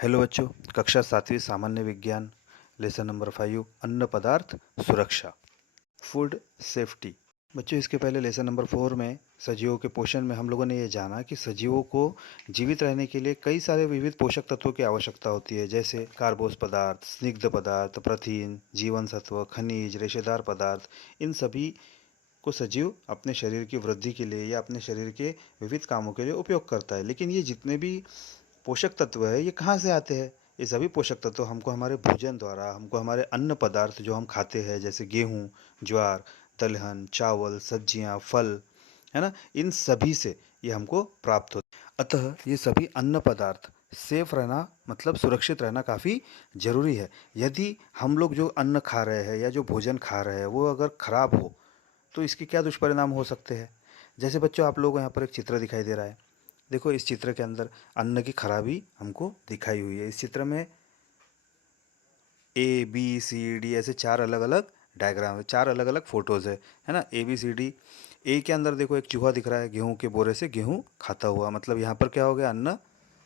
Hello बच्चों। कक्षा 7वीं सामान्य विज्ञान लेसन नंबर 5 अन्न पदार्थ सुरक्षा फूड सेफ्टी। बच्चों इसके पहले लेसन नंबर 4 में सजीवों के पोषण में हम लोगों ने ये जाना कि सजीवों को जीवित रहने के लिए कई सारे विविध पोषक तत्वों की आवश्यकता होती है, जैसे कार्बोस पदार्थ, स्निग्ध पदार्थ, प्रोटीन, जीवन सत्व, खनिज, रेशेदार पदार्थ। इन सभी को सजीव अपने शरीर की वृद्धि के लिए या अपने शरीर के विविध कामों के लिए उपयोग करता है। लेकिन ये जितने भी पोषक तत्व है ये कहाँ से आते हैं? ये सभी पोषक तत्व हमको हमारे भोजन द्वारा, हमको हमारे अन्न पदार्थ जो हम खाते हैं, जैसे गेहूँ, ज्वार, दलहन, चावल, सब्जियाँ, फल, है ना, इन सभी से ये हमको प्राप्त होता है। अतः ये सभी अन्न पदार्थ सेफ रहना, मतलब सुरक्षित रहना काफ़ी ज़रूरी है। यदि हम लोग जो अन्न खा रहे हैं या जो भोजन खा रहे हैं वो अगर खराब हो तो इसके क्या दुष्परिणाम हो सकते हैं? जैसे बच्चों आप लोगों को यहाँ पर एक चित्र दिखाई दे रहा है। देखो इस चित्र के अंदर अन्न की खराबी हमको दिखाई हुई है। इस चित्र में ए बी सी डी ऐसे चार अलग अलग डायग्राम है, चार अलग अलग फोटोज़ है ना। A B C D. ए के अंदर देखो एक चूहा दिख रहा है, गेहूं के बोरे से गेहूं खाता हुआ, मतलब यहाँ पर क्या हो गया, अन्न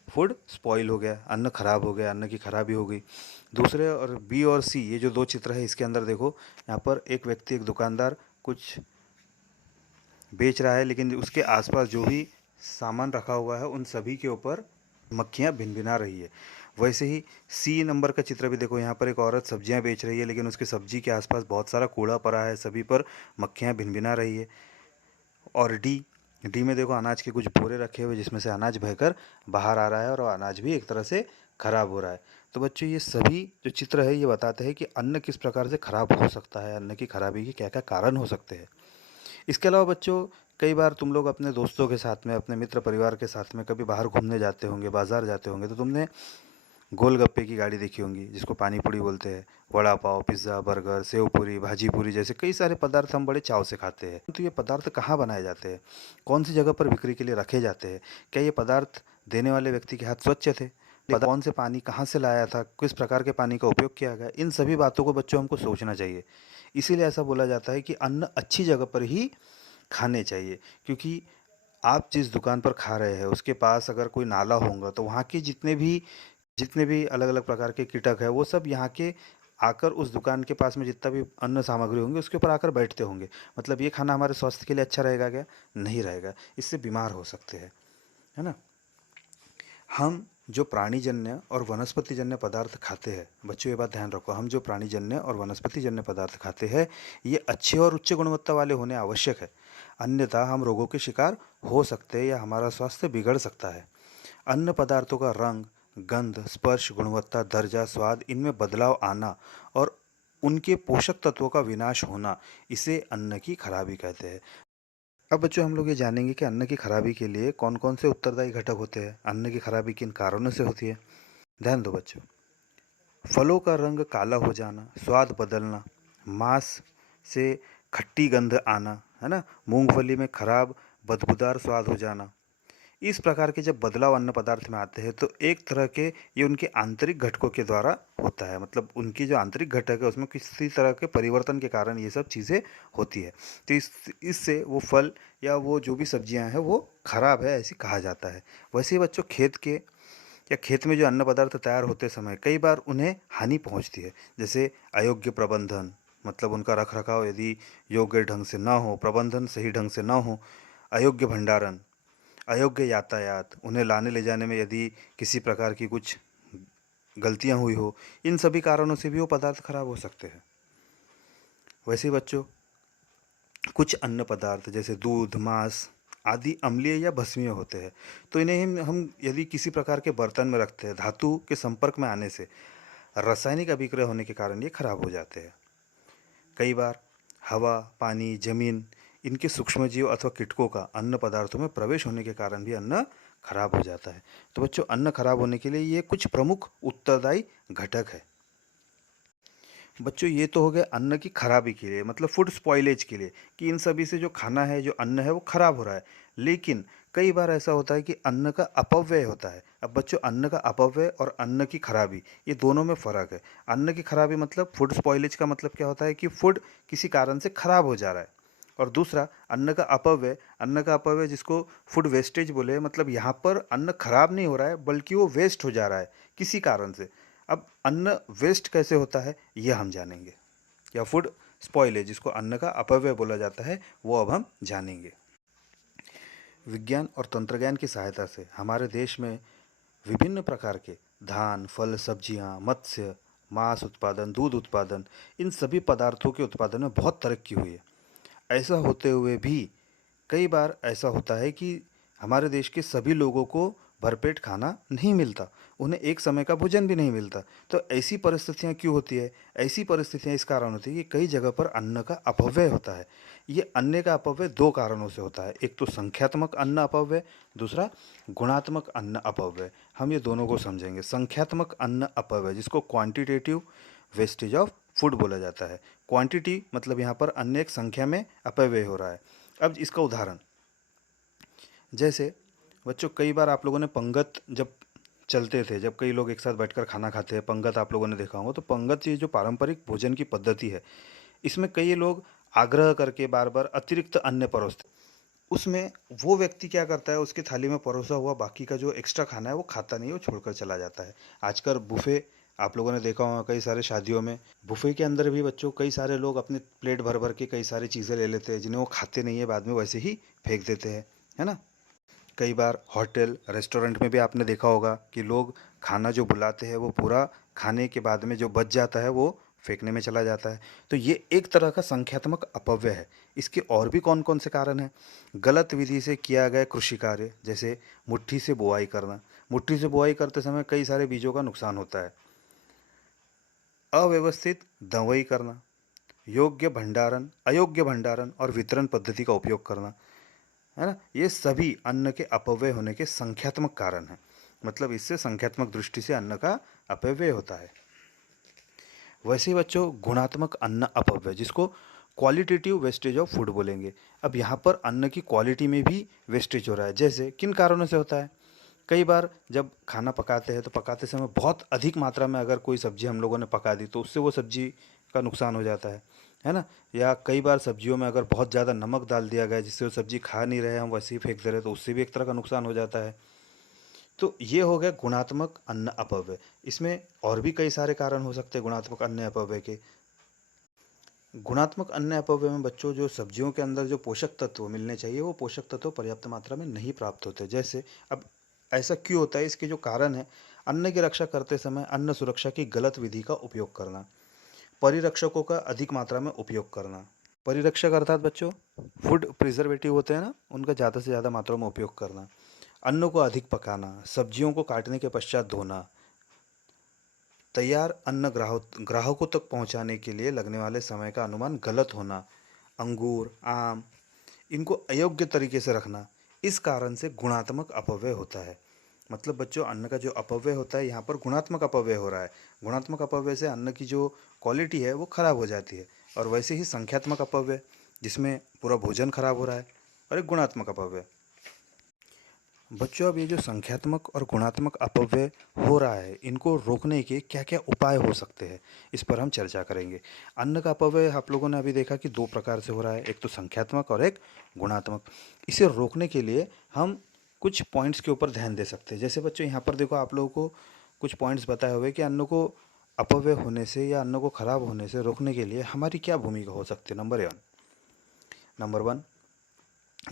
फूड स्पॉइल हो गया, अन्न खराब हो गया, अन्न की खराबी हो गई। दूसरे और बी और सी, ये जो दो चित्र है इसके अंदर देखो, यहाँ पर एक व्यक्ति, एक दुकानदार कुछ बेच रहा है, लेकिन उसके आसपास जो भी सामान रखा हुआ है उन सभी के ऊपर मक्खियाँ भिनभिना रही है। वैसे ही सी नंबर का चित्र भी देखो, यहाँ पर एक औरत सब्जियाँ बेच रही है, लेकिन उसके सब्जी के आसपास बहुत सारा कूड़ा पड़ा है, सभी पर मक्खियाँ भिनभिना रही है। और डी, डी में देखो अनाज के कुछ बोरे रखे हुए जिसमें से अनाज बहकर बाहर आ रहा है और अनाज भी एक तरह से खराब हो रहा है। तो बच्चों ये सभी जो चित्र है ये बताते हैं कि अन्न किस प्रकार से खराब हो सकता है, अन्न की खराबी के क्या क्या कारण हो सकते हैं। इसके अलावा बच्चों कई बार तुम लोग अपने दोस्तों के साथ में, अपने मित्र परिवार के साथ में कभी बाहर घूमने जाते होंगे, बाजार जाते होंगे, तो तुमने गोलगप्पे की गाड़ी देखी होंगी जिसको पानी पूरी बोलते हैं। Vada pav, pizza, burger, save पूरी, भाजी पूरी जैसे कई सारे पदार्थ हम बड़े चाव से खाते हैं। तो ये पदार्थ कहाँ बनाए जाते हैं, कौन सी जगह पर बिक्री के लिए रखे जाते हैं, क्या ये पदार्थ देने वाले व्यक्ति के हाथ स्वच्छ थे, कौन से पानी कहाँ से लाया था, किस प्रकार के पानी का उपयोग किया गया, इन सभी बातों को बच्चों हमको सोचना चाहिए। इसीलिए ऐसा बोला जाता है कि अन्न अच्छी जगह पर ही खाने चाहिए, क्योंकि आप जिस दुकान पर खा रहे हैं उसके पास अगर कोई नाला होगा तो वहाँ के जितने भी अलग अलग प्रकार के कीटक है वो सब यहाँ के आकर उस दुकान के पास में जितना भी अन्न सामग्री होंगे उसके ऊपर आकर बैठते होंगे। मतलब ये खाना हमारे स्वास्थ्य के लिए अच्छा रहेगा क्या? नहीं रहेगा, इससे बीमार हो सकते हैं, है ना। हम जो प्राणीजन्य और वनस्पतिजन्य पदार्थ खाते हैं, बच्चों ये बात ध्यान रखो, हम जो प्राणीजन्य और वनस्पतिजन्य पदार्थ खाते हैं ये अच्छे और उच्च गुणवत्ता वाले होने आवश्यक है, अन्यथा हम रोगों के शिकार हो सकते हैं या हमारा स्वास्थ्य बिगड़ सकता है। अन्न पदार्थों का रंग, गंध, स्पर्श, गुणवत्ता, दर्जा, स्वाद, इनमें बदलाव आना और उनके पोषक तत्वों का विनाश होना, इसे अन्न की खराबी कहते हैं। अब बच्चों हम लोग ये जानेंगे कि अन्न की खराबी के लिए कौन कौन से उत्तरदायी घटक होते हैं, अन्न की खराबी किन कारणों से होती है। ध्यान दो बच्चों। फलों का रंग काला हो जाना, स्वाद बदलना, मांस से खट्टी गंध आना, है ना, मूंगफली में खराब बदबूदार स्वाद हो जाना। इस प्रकार के जब बदलाव अन्न पदार्थ में आते हैं तो एक तरह के ये उनके आंतरिक घटकों के द्वारा होता है, मतलब उनकी जो आंतरिक घटक है उसमें किसी तरह के परिवर्तन के कारण ये सब चीज़ें होती है। तो इससे वो फल या वो जो भी सब्जियां हैं वो खराब है ऐसी कहा जाता है। वैसे ही बच्चों खेत में जो अन्न पदार्थ तैयार होते समय कई बार उन्हें हानि पहुंचती है, जैसे अयोग्य प्रबंधन, मतलब उनका रख रखाव यदि योग्य ढंग से ना हो, प्रबंधन सही ढंग से ना हो, अयोग्य भंडारण, अयोग्य यातायात, उन्हें लाने ले जाने में यदि किसी प्रकार की कुछ गलतियां हुई हो, इन सभी कारणों से भी वो पदार्थ खराब हो सकते हैं। वैसे ही बच्चों कुछ अन्न पदार्थ जैसे दूध, मांस आदि अम्लीय या भस्मीय होते हैं, तो इन्हें हम यदि किसी प्रकार के बर्तन में रखते हैं, धातु के संपर्क में आने से रासायनिक अभिक्रिया होने के कारण ये खराब हो जाते हैं। कई बार हवा, पानी, जमीन, इनके सूक्ष्मजीव अथवा कीटकों का अन्न पदार्थों में प्रवेश होने के कारण भी अन्न खराब हो जाता है। तो बच्चों अन्न खराब होने के लिए ये कुछ प्रमुख उत्तरदायी घटक है। बच्चों ये तो हो गया अन्न की खराबी के लिए, मतलब फूड स्पॉइलेज के लिए, कि इन सभी से जो खाना है, जो अन्न है वो खराब हो रहा है। लेकिन कई बार ऐसा होता है कि अन्न का अपव्यय होता है। अब बच्चों अन्न का अपव्यय और अन्न की खराबी, ये दोनों में फ़र्क है। अन्न की खराबी मतलब फूड स्पॉइलेज का मतलब क्या होता है कि फूड किसी कारण से खराब हो जा रहा है, और दूसरा अन्न का अपव्यय। अन्न का अपव्यय जिसको फूड वेस्टेज बोले, मतलब यहाँ पर अन्न खराब नहीं हो रहा है बल्कि वो वेस्ट हो जा रहा है किसी कारण से। अब अन्न वेस्ट कैसे होता है ये हम जानेंगे, या फूड स्पॉइलेज जिसको अन्न का अपव्यय बोला जाता है वो अब हम जानेंगे। विज्ञान और तंत्रज्ञान की सहायता से हमारे देश में विभिन्न प्रकार के धान, फल, सब्जियां, मत्स्य, मांस उत्पादन, दूध उत्पादन, इन सभी पदार्थों के उत्पादन में बहुत तरक्की हुई है। ऐसा होते हुए भी कई बार ऐसा होता है कि हमारे देश के सभी लोगों को भरपेट खाना नहीं मिलता, उन्हें एक समय का भोजन भी नहीं मिलता। तो ऐसी परिस्थितियाँ क्यों होती है? ऐसी परिस्थितियाँ इस कारण होती है कि कई जगह पर अन्न का अपव्यय होता है। ये अन्न का अपव्यय दो कारणों से होता है, एक तो संख्यात्मक अन्न अपव्यय, दूसरा गुणात्मक अन्न अपव्यय। हम ये दोनों को समझेंगे। संख्यात्मक अन्न अपव्यय जिसको क्वांटिटेटिव वेस्टेज ऑफ फूड बोला जाता है। क्वांटिटी मतलब यहाँ पर अन्न एक संख्या में अपव्यय हो रहा है। अब इसका उदाहरण, जैसे बच्चों कई बार आप लोगों ने पंगत जब चलते थे, जब कई लोग एक साथ बैठकर खाना खाते हैं, पंगत आप लोगों ने देखा होगा। तो पंगत ये जो पारंपरिक भोजन की पद्धति है, इसमें कई लोग आग्रह करके बार बार अतिरिक्त अन्न परोसते। उसमें वो व्यक्ति क्या करता है, उसकी थाली में परोसा हुआ बाकी का जो एक्स्ट्रा खाना है वो खाता नहीं, वो छोड़कर चला जाता है। आजकल बुफे आप लोगों ने देखा होगा, कई सारे शादियों में बुफे के अंदर भी बच्चों कई सारे लोग अपने प्लेट भर भर के कई सारी चीज़ें ले लेते हैं जिन्हें वो खाते नहीं है, बाद में वैसे ही फेंक देते हैं, है ना। कई बार होटल रेस्टोरेंट में भी आपने देखा होगा कि लोग खाना जो बुलाते हैं वो पूरा खाने के बाद में जो बच जाता है वो फेंकने में चला जाता है। तो ये एक तरह का संख्यात्मक अपव्यय है। इसके और भी कौन कौन से कारण हैं? गलत विधि से किया गया कृषि कार्य, जैसे मुट्ठी से बुआई करना। मुट्ठी से बुआई करते समय कई सारे बीजों का नुकसान होता है। अव्यवस्थित दवाई करना, अयोग्य भंडारण और वितरण पद्धति का उपयोग करना, है ना, ये सभी अन्न के अपव्यय होने के संख्यात्मक कारण हैं। मतलब इससे संख्यात्मक दृष्टि से अन्न का अपव्यय होता है। वैसे ही बच्चों गुणात्मक अन्न अपव्यय जिसको क्वालिटेटिव वेस्टेज ऑफ फूड बोलेंगे। अब यहाँ पर अन्न की क्वालिटी में भी वेस्टेज हो रहा है। जैसे किन कारणों से होता है? कई बार जब खाना पकाते हैं तो पकाते समय बहुत अधिक मात्रा में अगर कोई सब्जी हम लोगों ने पका दी तो उससे वो सब्जी का नुकसान हो जाता है ना। या कई बार सब्जियों में अगर बहुत ज़्यादा नमक डाल दिया गया जिससे वो सब्जी खा नहीं रहे, हम वैसे ही फेंक दे रहे, तो उससे भी एक तरह का नुकसान हो जाता है। तो ये हो गया गुणात्मक अन्न अपव्यय। इसमें और भी कई सारे कारण हो सकते हैं गुणात्मक अन्न अपव्यय के। गुणात्मक अन्न अपव्यय में बच्चों जो सब्जियों के अंदर जो पोषक तत्व मिलने चाहिए वो पोषक तत्व पर्याप्त मात्रा में नहीं प्राप्त होते। जैसे अब ऐसा क्यों होता है, इसके जो कारण है, अन्न की रक्षा करते समय अन्न सुरक्षा की गलत विधि का उपयोग करना, परिरक्षकों का अधिक मात्रा में उपयोग करना। परिरक्षक अर्थात बच्चों फूड प्रिजर्वेटिव होते हैं ना, उनका ज़्यादा से ज़्यादा मात्रा में उपयोग करना। अन्न को अधिक पकाना, सब्जियों को काटने के पश्चात धोना, तैयार अन्न ग्राहकों तक पहुंचाने के लिए लगने वाले समय का अनुमान गलत होना, अंगूर, आम, इनको अयोग्य तरीके से रखना, इस कारण से गुणात्मक अपव्यय होता है। मतलब बच्चों अन्न का जो अपव्यय होता है यहाँ पर गुणात्मक अपव्यय हो रहा है। गुणात्मक अपव्यय से अन्न की जो क्वालिटी है वो खराब हो जाती है। और वैसे ही संख्यात्मक अपव्यय जिसमें पूरा भोजन खराब हो रहा है, और एक गुणात्मक अपव्यय। बच्चों अब ये जो संख्यात्मक और गुणात्मक अपव्यय हो रहा है, इनको रोकने के क्या क्या उपाय हो सकते हैं, इस पर हम चर्चा करेंगे। अन्न का अपव्यय आप लोगों ने अभी देखा कि दो प्रकार से हो रहा है, एक तो संख्यात्मक और एक गुणात्मक। इसे रोकने के लिए हम कुछ पॉइंट्स के ऊपर ध्यान दे सकते हैं। जैसे बच्चों यहाँ पर देखो, आप लोगों को कुछ पॉइंट्स बताए हुए कि अन्न को अपव्यय होने से या अन्न को खराब होने से रोकने के लिए हमारी क्या भूमिका हो सकती है। नंबर वन,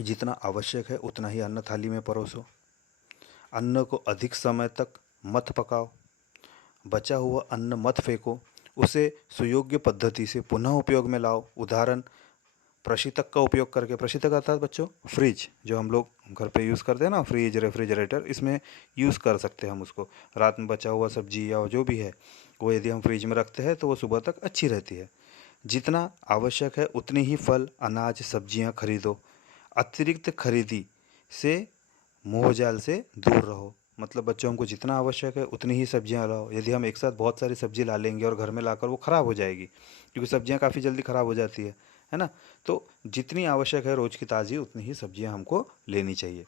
जितना आवश्यक है उतना ही अन्न थाली में परोसो। अन्न को अधिक समय तक मत पकाओ। बचा हुआ अन्न मत फेंको, उसे सुयोग्य पद्धति से पुनः उपयोग में लाओ। उदाहरण, प्रशीतक का उपयोग करके। प्रशीतक अर्थात बच्चों फ्रिज, जो हम लोग घर पे यूज़ करते हैं ना, फ्रिज, रेफ्रिजरेटर, इसमें यूज़ कर सकते हैं हम उसको। रात में बचा हुआ सब्जी या जो भी है वो यदि हम फ्रिज में रखते हैं तो वो सुबह तक अच्छी रहती है। जितना आवश्यक है उतनी ही फल, अनाज, सब्जियां खरीदो। अतिरिक्त खरीदी से मोहजाल से दूर रहो। मतलब बच्चों, हमको जितना आवश्यक है उतनी ही सब्जियां लाओ। यदि हम एक साथ बहुत सारी सब्जी ला लेंगे और घर में लाकर वो ख़राब हो जाएगी, क्योंकि सब्जियां काफ़ी जल्दी ख़राब हो जाती है ना। तो जितनी आवश्यक है रोज़ की ताज़ी उतनी ही सब्जियां हमको लेनी चाहिए।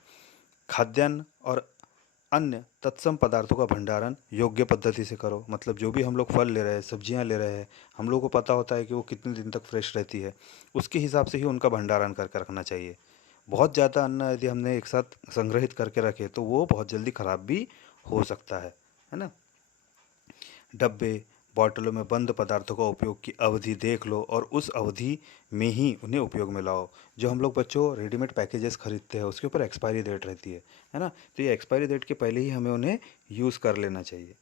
खाद्यान्न और अन्य तत्सम पदार्थों का भंडारण योग्य पद्धति से करो। मतलब जो भी हम लोग फल ले रहे हैं, सब्जियां ले रहे हैं, हम लोगों को पता होता है कि वो कितने दिन तक फ्रेश रहती है, उसके हिसाब से ही उनका भंडारण करके रखना चाहिए। बहुत ज़्यादा अन्न यदि हमने एक साथ संग्रहित करके रखे तो वो बहुत जल्दी खराब भी हो सकता है ना। डब्बे, बॉटलों में बंद पदार्थों का उपयोग की अवधि देख लो और उस अवधि में ही उन्हें उपयोग में लाओ। जो हम लोग बच्चों रेडीमेड पैकेजेस खरीदते हैं उसके ऊपर एक्सपायरी डेट रहती है ना। तो ये एक्सपायरी डेट के पहले ही हमें उन्हें यूज़ कर लेना चाहिए।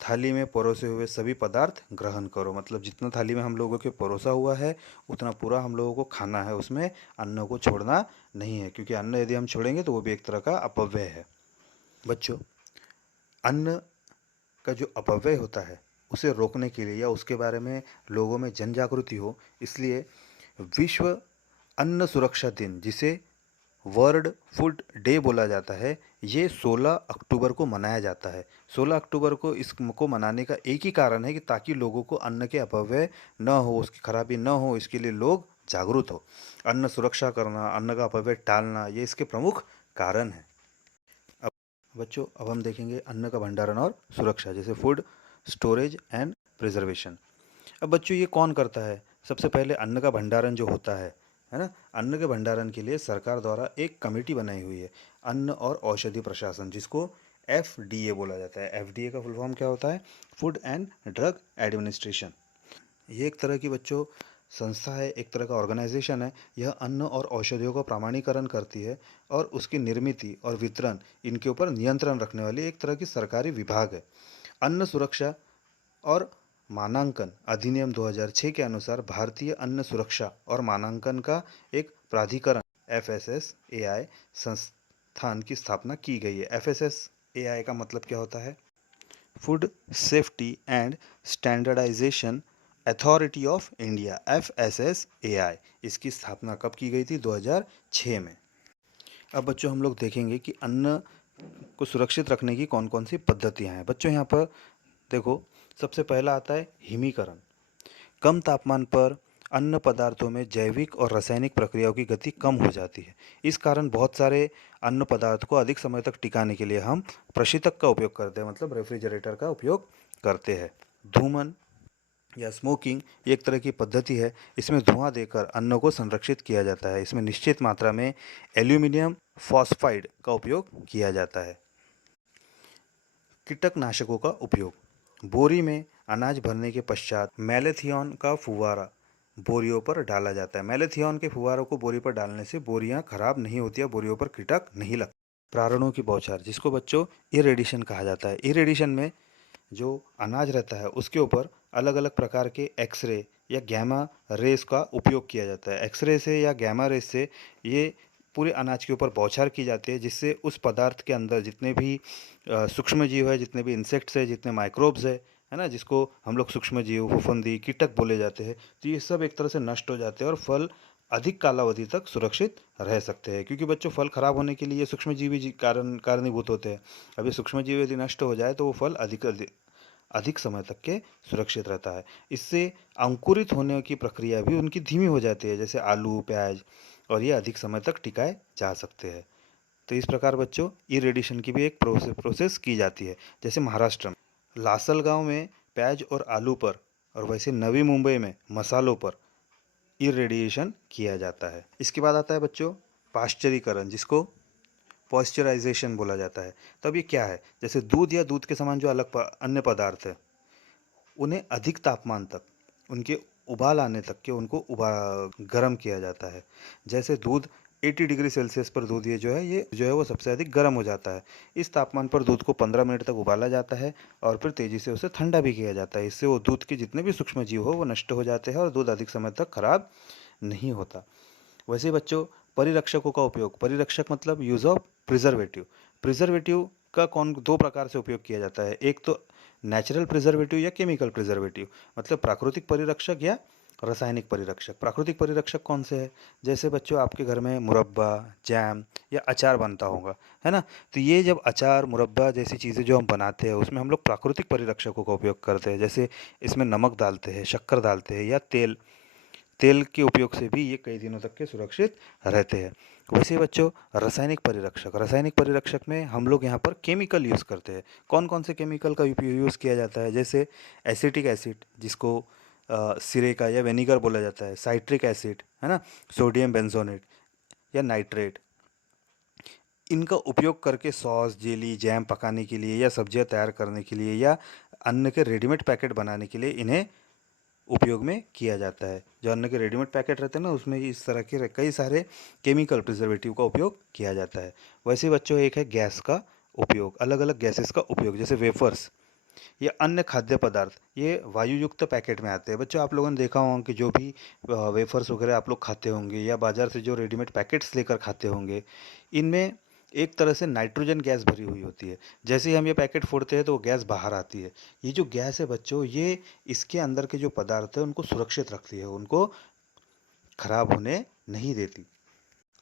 थाली में परोसे हुए सभी पदार्थ ग्रहण करो। मतलब जितना थाली में हम लोगों के परोसा हुआ है उतना पूरा हम लोगों को खाना है, उसमें अन्न को छोड़ना नहीं है, क्योंकि अन्न यदि हम छोड़ेंगे तो वो भी एक तरह का अपव्यय है। बच्चों, अन्न का जो अपव्यय होता है उसे रोकने के लिए या उसके बारे में लोगों में जन जागृति हो, इसलिए विश्व अन्न सुरक्षा दिन, जिसे वर्ल्ड फूड डे बोला जाता है, ये 16 अक्टूबर को मनाया जाता है। 16 अक्टूबर को इसको मनाने का एक ही कारण है कि ताकि लोगों को अन्न के अपव्यय न हो, उसकी खराबी न हो, इसके लिए लोग जागरूक हो। अन्न सुरक्षा करना, अन्न का अपव्यय टालना, ये इसके प्रमुख कारण हैं। अब बच्चों, अब हम देखेंगे अन्न का भंडारण और सुरक्षा, जैसे फूड स्टोरेज एंड प्रिजर्वेशन। अब बच्चों ये कौन करता है? सबसे पहले अन्न का भंडारण जो होता है ना, अन्न के भंडारण के लिए सरकार द्वारा एक कमेटी बनाई हुई है, अन्न और औषधि प्रशासन, जिसको FDA बोला जाता है। FDA का फुल फॉर्म क्या होता है? Food and drug administration. ये एक तरह की बच्चों संस्था है, एक तरह का ऑर्गेनाइजेशन है। यह अन्न और औषधियों का प्रमाणीकरण करती है और उसकी निर्मित और वितरण, इनके ऊपर नियंत्रण रखने वाली एक तरह की सरकारी विभाग है। अन्न सुरक्षा और मानांकन अधिनियम 2006 के अनुसार भारतीय अन्न सुरक्षा और मानांकन का एक प्राधिकरण FSSAI संस्थान की स्थापना की गई है। FSSAI का मतलब क्या होता है? Food safety and standardisation authority of India, FSSAI। इसकी स्थापना कब की गई थी? 2006 में। अब बच्चों हम लोग देखेंगे कि अन्न को सुरक्षित रखने की कौन कौन सी पद्धतियां हैं। बच्चों यहाँ पर देखो, सबसे पहला आता है हिमीकरण। कम तापमान पर अन्न पदार्थों में जैविक और रासायनिक प्रक्रियाओं की गति कम हो जाती है। इस कारण बहुत सारे अन्न पदार्थ को अधिक समय तक टिकाने के लिए हम प्रशीतक का उपयोग करते हैं, मतलब रेफ्रिजरेटर का उपयोग करते हैं। धूमन या स्मोकिंग एक तरह की पद्धति है, इसमें धुआं देकर अन्न को संरक्षित किया जाता है। इसमें निश्चित मात्रा में एल्यूमिनियम फॉस्फाइड का उपयोग किया जाता है। कीटकनाशकों का उपयोग। बोरी में अनाज भरने के पश्चात मैलेथियन का फुवारा बोरियों पर डाला जाता है। मैलेथियन के फुवारों को बोरी पर डालने से बोरियां खराब नहीं होती है, बोरियों पर कीटक नहीं लगते। प्रारणों की बौछार, जिसको बच्चों इरेडिशन कहा जाता है। इरेडिशन में जो अनाज रहता है उसके ऊपर अलग अलग प्रकार के एक्सरे या गैमा रेस का उपयोग किया जाता है। एक्सरे से या गैमा रेस से ये पूरे अनाज के ऊपर बौछार की जाती है, जिससे उस पदार्थ के अंदर जितने भी सूक्ष्म जीव है, जितने भी इंसेक्ट्स है, जितने माइक्रोब्स है ना, जिसको हम लोग सूक्ष्म जीव, फफूंदी, कीटक बोले जाते हैं, तो ये सब एक तरह से नष्ट हो जाते हैं और फल अधिक कालावधि तक सुरक्षित रह सकते हैं। क्योंकि बच्चों फल खराब होने के लिए सूक्ष्म जीवी कारणीभूत होते हैं। अब ये सूक्ष्म जीव यदि नष्ट हो जाए तो वो फल अधिक अधिक समय तक के सुरक्षित रहता है। इससे अंकुरित होने की प्रक्रिया भी उनकी धीमी हो जाती है, जैसे आलू, प्याज, और ये अधिक समय तक टिकाए जा सकते हैं। तो इस प्रकार बच्चों इरेडिशन की भी एक प्रोसेस की जाती है। जैसे महाराष्ट्र में लासल गांव में प्याज और आलू पर, और वैसे नवी मुंबई में मसालों पर इरेडिएशन किया जाता है। इसके बाद आता है बच्चों पाश्चरीकरण, जिसको पॉस्चराइजेशन बोला जाता है। तब ये क्या है? जैसे दूध या दूध के समान जो अलग अन्य पदार्थ है, उन्हें अधिक तापमान तक, उनके उबाल आने तक के उनको गर्म किया जाता है। जैसे दूध 80 डिग्री सेल्सियस पर दूध ये जो है वो सबसे अधिक गर्म हो जाता है। इस तापमान पर दूध को 15 मिनट तक उबाला जाता है और फिर तेज़ी से उसे ठंडा भी किया जाता है। इससे वो दूध के जितने भी सूक्ष्म जीव हो वो नष्ट हो जाते हैं और दूध अधिक समय तक खराब नहीं होता। वैसे ही बच्चों परिरक्षकों का उपयोग। परिरक्षक मतलब यूज़ ऑफ प्रिजर्वेटिव। प्रिजर्वेटिव का दो प्रकार से उपयोग किया जाता है। एक तो नेचुरल प्रिजर्वेटिव या केमिकल प्रिजर्वेटिव, मतलब प्राकृतिक परिरक्षक या रासायनिक परिरक्षक। प्राकृतिक परिरक्षक कौन से है? जैसे बच्चों आपके घर में मुरब्बा, जैम या अचार बनता होगा, है ना। तो ये जब अचार, मुरब्बा जैसी चीज़ें जो हम बनाते हैं उसमें हम लोग प्राकृतिक परिरक्षकों का उपयोग करते हैं। जैसे इसमें नमक डालते हैं, शक्कर डालते हैं या तेल के उपयोग से भी ये कई दिनों तक के सुरक्षित रहते हैं। वैसे ही बच्चों, रासायनिक परिरक्षक में हम लोग यहाँ पर केमिकल यूज़ करते हैं। कौन कौन से केमिकल का यूज़ किया जाता है? जैसे एसिटिक एसिड, जिसको सिरे का या विनेगर बोला जाता है, साइट्रिक एसिड, है ना, सोडियम बेंजोनेट या नाइट्रेट। इनका उपयोग करके सॉस, जेली, जैम पकाने के लिए या सब्जियां तैयार करने के लिए या अन्न के रेडीमेड पैकेट बनाने के लिए इन्हें उपयोग में किया जाता है। जो अन्न के रेडीमेड पैकेट रहते हैं ना, उसमें इस तरह के कई सारे केमिकल प्रिजर्वेटिव का उपयोग किया जाता है। वैसे ही बच्चों, एक है गैस का उपयोग, अलग अलग गैसेस का उपयोग, जैसे वेफर्स या अन्य खाद्य पदार्थ, ये वायु युक्त पैकेट में आते हैं। बच्चों, आप लोगों ने देखा होगा कि जो भी वेफर्स वगैरह आप लोग खाते होंगे या बाजार से जो रेडीमेड पैकेट्स लेकर खाते होंगे, इनमें एक तरह से नाइट्रोजन गैस भरी हुई होती है। जैसे ही हम ये पैकेट फोड़ते हैं तो वो गैस बाहर आती है। ये जो गैस है बच्चों, ये इसके अंदर के जो पदार्थ है उनको सुरक्षित रखती है, उनको खराब होने नहीं देती।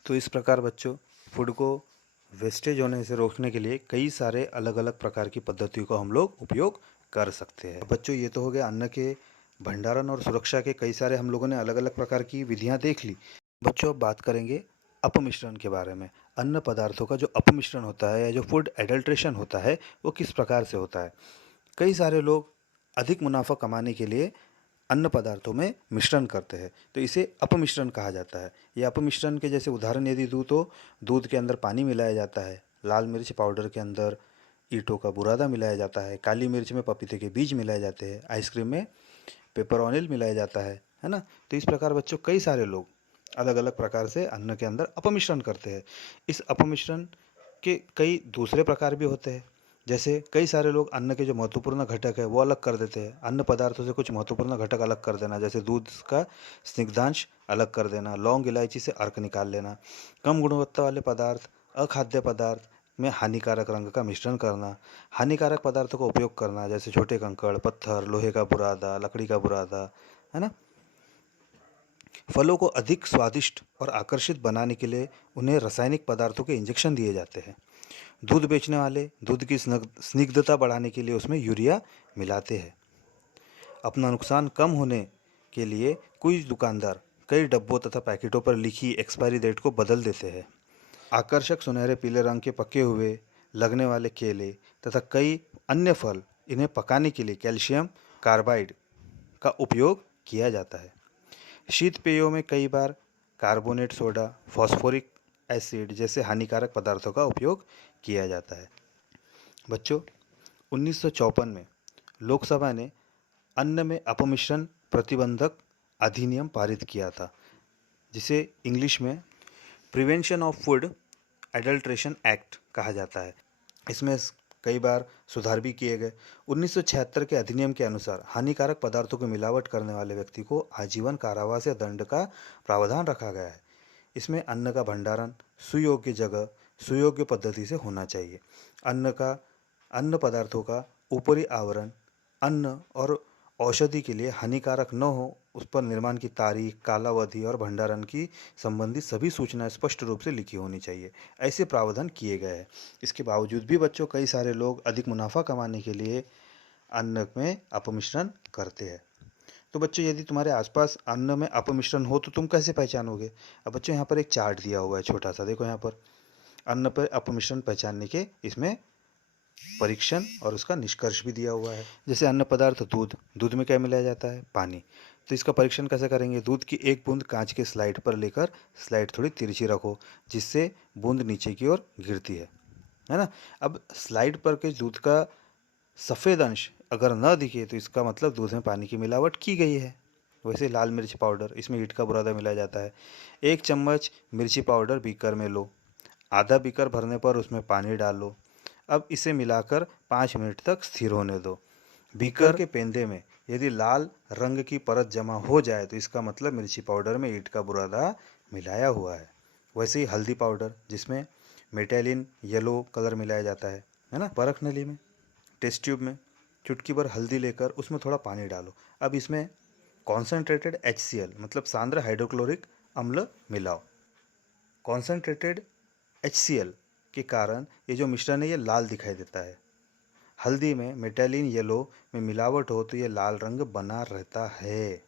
तो इस प्रकार बच्चों, फूड को वेस्टेज होने से रोकने के लिए कई सारे अलग अलग प्रकार की पद्धतियों का हम लोग उपयोग कर सकते हैं। बच्चों, ये तो हो गया अन्न के भंडारण और सुरक्षा के कई सारे हम लोगों ने अलग अलग प्रकार की विधियां देख ली। बच्चों, अब बात करेंगे अपमिश्रण के बारे में। अन्न पदार्थों का जो अपमिश्रण होता है या जो फूड एडल्ट्रेशन होता है, वो किस प्रकार से होता है? कई सारे लोग अधिक मुनाफा कमाने के लिए अन्न पदार्थों में मिश्रण करते हैं, तो इसे अपमिश्रण कहा जाता है। ये अपमिश्रण के जैसे उदाहरण यदि दूँ तो दूध के अंदर पानी मिलाया जाता है, लाल मिर्च पाउडर के अंदर ईंटों का बुरादा मिलाया जाता है, काली मिर्च में पपीते के बीज मिलाए जाते हैं, आइसक्रीम में पेपरोनिल मिलाया जाता है ना। तो इस प्रकार बच्चों, कई सारे लोग अलग अलग प्रकार से अन्न के अंदर अपमिश्रण करते हैं। इस अपमिश्रण के कई दूसरे प्रकार भी होते हैं। जैसे कई सारे लोग अन्न के जो महत्वपूर्ण घटक है वो अलग कर देते हैं। अन्न पदार्थों से कुछ महत्वपूर्ण घटक अलग कर देना, जैसे दूध का स्निग्धांश अलग कर देना, लौंग इलायची से अर्क निकाल लेना, कम गुणवत्ता वाले पदार्थ, अखाद्य पदार्थ में हानिकारक रंग का मिश्रण करना, हानिकारक पदार्थों का उपयोग करना, जैसे छोटे कंकड़, पत्थर, लोहे का बुरादा, लकड़ी का बुरादा, है ना। फलों को अधिक स्वादिष्ट और आकर्षित बनाने के लिए उन्हें रासायनिक पदार्थों के इंजेक्शन दिए जाते हैं। दूध बेचने वाले दूध की स्निग्धता बढ़ाने के लिए उसमें यूरिया मिलाते हैं। अपना नुकसान कम होने के लिए कुछ दुकानदार कई डब्बों तथा पैकेटों पर लिखी एक्सपायरी डेट को बदल देते हैं। आकर्षक सुनहरे पीले रंग के पके हुए लगने वाले केले तथा कई अन्य फल, इन्हें पकाने के लिए कैल्शियम कार्बाइड का उपयोग किया जाता है। शीत पेयों में कई बार कार्बोनेट सोडा, फॉस्फोरिक एसिड जैसे हानिकारक पदार्थों का उपयोग किया जाता है। बच्चों, 1954 में लोकसभा ने अन्न में अपमिश्रण प्रतिबंधक अधिनियम पारित किया था, जिसे इंग्लिश में prevention of food adulteration act कहा जाता है। इसमें कई बार सुधार भी किए गए। 1976 के अधिनियम के अनुसार हानिकारक पदार्थों की मिलावट करने वाले व्यक्ति को आजीवन कारावास या दंड का प्रावधान रखा गया है। इसमें अन्न का भंडारण सुयोग्य जगह, सुयोग्य पद्धति से होना चाहिए। अन्न पदार्थों का ऊपरी आवरण अन्न और औषधि के लिए हानिकारक न हो, उस पर निर्माण की तारीख, कालावधि और भंडारण की संबंधित सभी सूचनाएं स्पष्ट रूप से लिखी होनी चाहिए। ऐसे प्रावधान किए गए हैं। इसके बावजूद भी बच्चों, कई सारे लोग अधिक मुनाफा कमाने के लिए अन्न में अपमिश्रण करते हैं। तो बच्चों, यदि तुम्हारे आसपास अन्न में अपमिश्रण हो तो तुम कैसे पहचानोगे? अब बच्चों, यहाँ पर एक चार्ट दिया हुआ है छोटा सा, देखो यहाँ पर अन्न पर अपमिश्रण पहचानने के इसमें परीक्षण और उसका निष्कर्ष भी दिया हुआ है। जैसे अन्न पदार्थ दूध में क्या मिलाया जाता है? पानी। तो इसका परीक्षण कैसे करेंगे? दूध की एक बूंद कांच के स्लाइड पर लेकर स्लाइड थोड़ी तिरछी रखो, जिससे बूंद नीचे की ओर गिरती है ना। अब स्लाइड पर के दूध का सफ़ेद अंश अगर न दिखे तो इसका मतलब दूध में पानी की मिलावट की गई है। वैसे लाल मिर्च पाउडर, इसमें ईंट का बुरादा मिलाया जाता है। 1 चम्मच मिर्ची पाउडर बीकर में लो, आधा बीकर भरने पर उसमें पानी डालो। अब इसे मिलाकर 5 मिनट तक स्थिर होने दो। बीकर के पेंदे में यदि लाल रंग की परत जमा हो जाए तो इसका मतलब मिर्ची पाउडर में ईंट का बुरादा मिलाया हुआ है। वैसे ही हल्दी पाउडर, जिसमें मेटालिन येलो कलर मिलाया जाता है ना। परख नली में, टेस्ट ट्यूब में चुटकी भर हल्दी लेकर उसमें थोड़ा पानी डालो। अब इसमें कॉन्सेंट्रेटेड HCl मतलब सांद्र हाइड्रोक्लोरिक अम्ल मिलाओ। कॉन्सेंट्रेटेड HCl के कारण ये जो मिश्रण है ये लाल दिखाई देता है। हल्दी में मेटालिन येलो में मिलावट हो तो ये लाल रंग बना रहता है।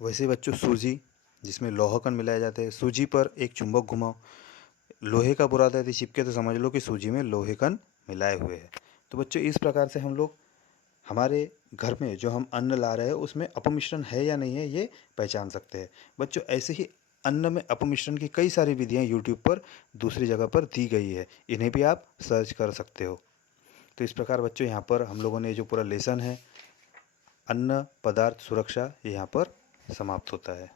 वैसे बच्चों, सूजी, जिसमें लौहकण मिलाए जाते हैं, सूजी पर एक चुंबक घुमाओ। लोहे का बुरादा यदि चिपके तो समझ लो कि सूजी में लोहे कण मिलाए हुए हैं। तो बच्चों इस प्रकार से हम लोग हमारे घर में जो हम अन्न ला रहे हैं उसमें अपमिश्रण है या नहीं है ये पहचान सकते हैं। बच्चों ऐसे ही अन्न में अपमिश्रण की कई सारी विधियां यूट्यूब पर दूसरी जगह पर दी गई है, इन्हें भी आप सर्च कर सकते हो। तो इस प्रकार बच्चों यहाँ पर हम लोगों ने जो पूरा लेसन है अन्न पदार्थ सुरक्षा ये यहाँ पर समाप्त होता है।